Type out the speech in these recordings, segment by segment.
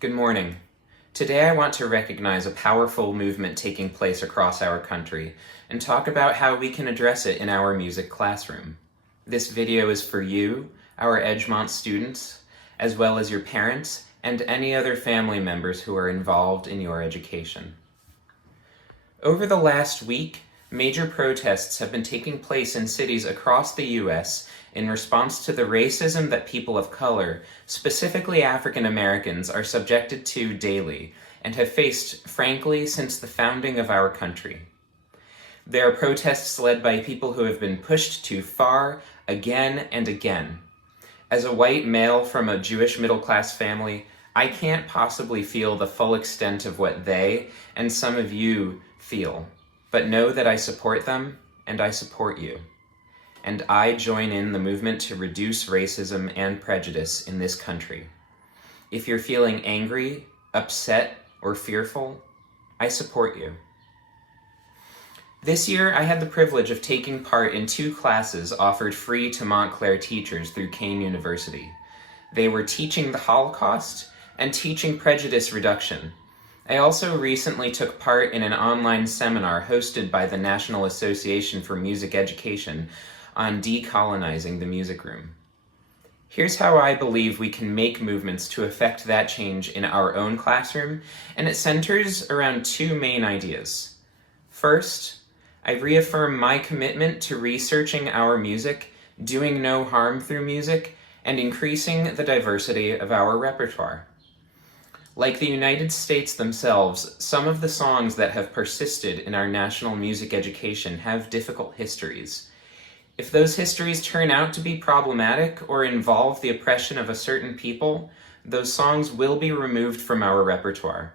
Good morning. Today I want to recognize a powerful movement taking place across our country and talk about how we can address it in our music classroom. This video is for you, our Edgemont students, as well as your parents and any other family members who are involved in your education. Over the last week, major protests have been taking place in cities across the U.S. in response to the racism that people of color, specifically African Americans, are subjected to daily and have faced, frankly, since the founding of our country. There are protests led by people who have been pushed too far again and again. As a white male from a Jewish middle-class family, I can't possibly feel the full extent of what they and some of you feel, but know that I support them and I support you. And I join in the movement to reduce racism and prejudice in this country. If you're feeling angry, upset, or fearful, I support you. This year, I had the privilege of taking part in 2 classes offered free to Montclair teachers through Kean University. They were teaching the Holocaust and teaching prejudice reduction. I also recently took part in an online seminar hosted by the National Association for Music Education on Decolonizing the Music Room. Here's how I believe we can make movements to affect that change in our own classroom, and it centers around 2 main ideas. First, I reaffirm my commitment to researching our music, doing no harm through music, and increasing the diversity of our repertoire. Like the United States themselves, some of the songs that have persisted in our national music education have difficult histories. If those histories turn out to be problematic or involve the oppression of a certain people, those songs will be removed from our repertoire.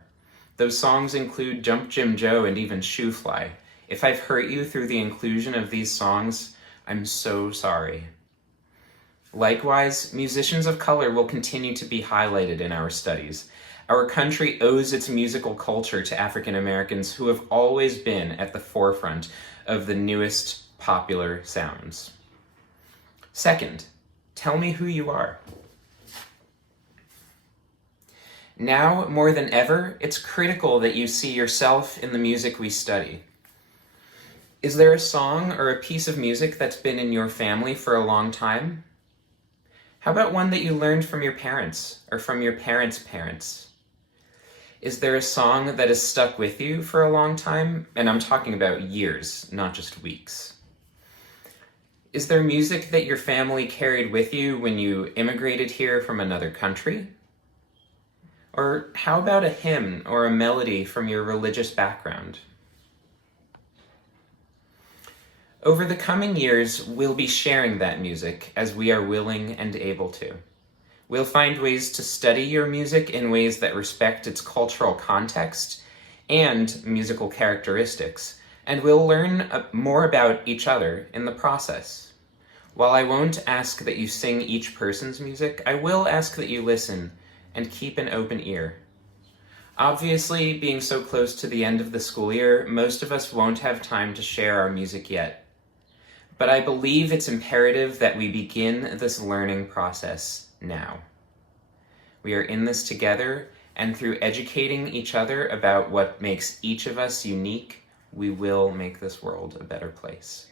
Those songs include Jump Jim Joe and even Shoe Fly. If I've hurt you through the inclusion of these songs, I'm so sorry. Likewise, musicians of color will continue to be highlighted in our studies. Our country owes its musical culture to African Americans who have always been at the forefront of the newest popular sounds. Second, tell me who you are. Now, more than ever, it's critical that you see yourself in the music we study. Is there a song or a piece of music that's been in your family for a long time? How about one that you learned from your parents or from your parents' parents? Is there a song that has stuck with you for a long time? And I'm talking about years, not just weeks. Is there music that your family carried with you when you immigrated here from another country? Or how about a hymn or a melody from your religious background? Over the coming years, we'll be sharing that music as we are willing and able to. We'll find ways to study your music in ways that respect its cultural context and musical characteristics, and we'll learn more about each other in the process. While I won't ask that you sing each person's music, I will ask that you listen and keep an open ear. Obviously, being so close to the end of the school year, most of us won't have time to share our music yet. But I believe it's imperative that we begin this learning process now. We are in this together, and through educating each other about what makes each of us unique, we will make this world a better place.